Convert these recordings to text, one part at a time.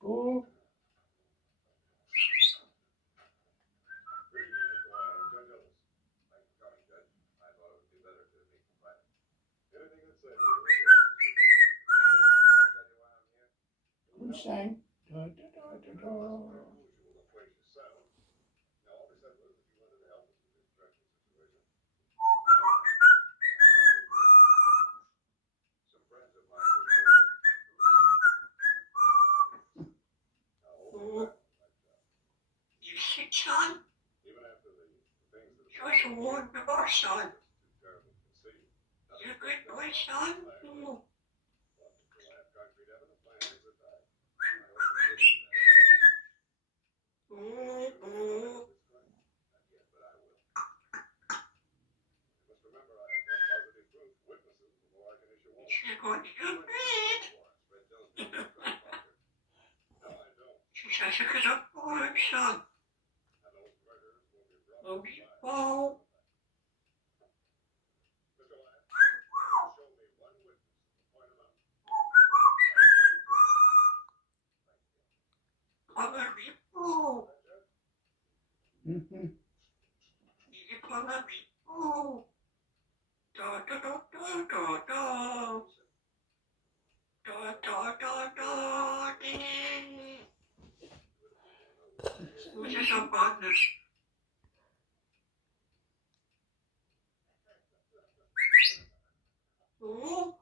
Go. Who's saying? Da, da, da, da, da. You sick, son? You're the one of our son. You're a good boy, son. She's going to do it. She says you're a good boy, son. Love you, Paul. I love you, Paul. Mhm. I love you, Paul. Da da da da da da. Da da da da. Which is a bonus. Oh.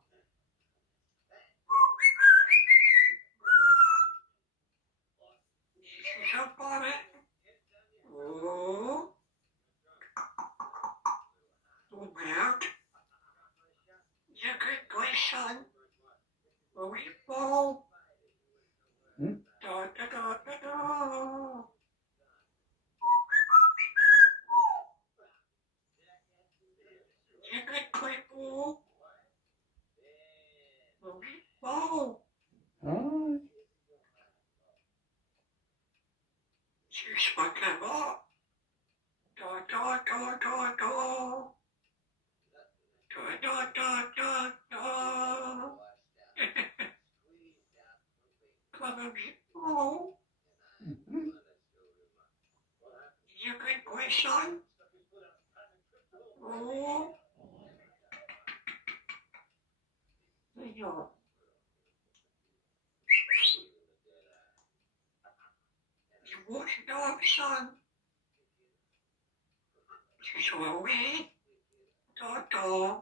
She's a bonnet. Oh. Oh, man. You're a good boy, son. Love you, Paul. Hmm? Da da da da da. You're a good boy, Paul. Love you, Paul. Hi. She's fucking up. Da da da da da. Da da da da da. Love you, Paul. Mhm. You're a good boy, son. Oh. Good job. You walk the dog, son. She's away. Da da.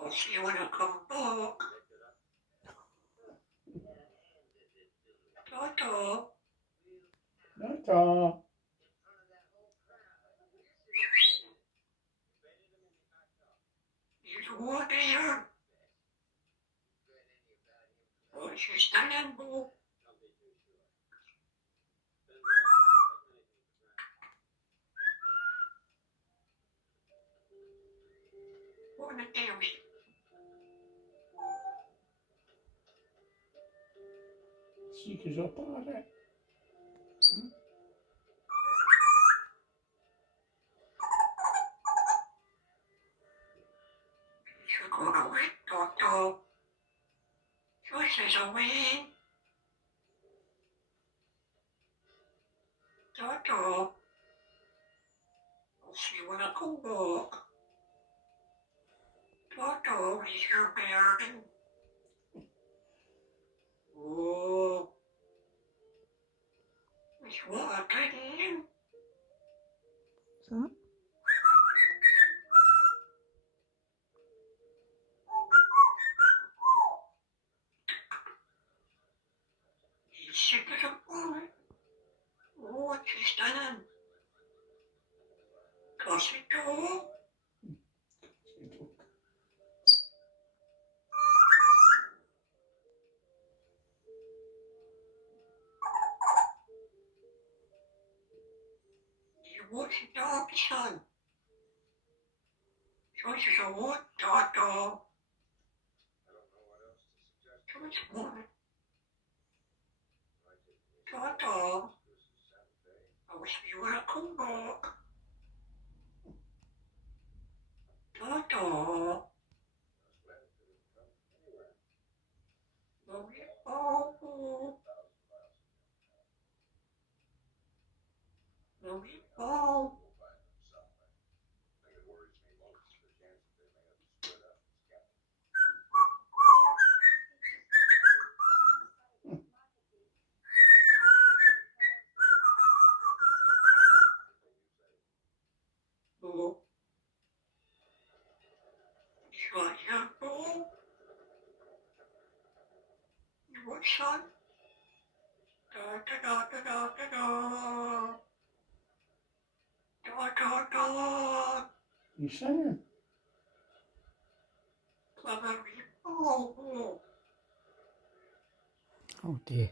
I'll see you when I come back. Da da. Ta-ta. You walk here. Oh, she's standing boo. Oh, the damn. Zieken ze op aarde. You're going away, da da. Joyce is away. Da da. I'll see you when I come back. Da da, he's your garden. Oh. It's walking. Så. He's sick as a boy. Oh, she's standing. Cause it go. You watch the dog, son. Joyce is a what? Da da. Joyce what? Da da. Oh, you want a cool book? Toto. Oh. Oh. Oh. Shut up, oh. What son? Da da da da da da da. Da da da. You singing? Clever. Oh. Oh dear.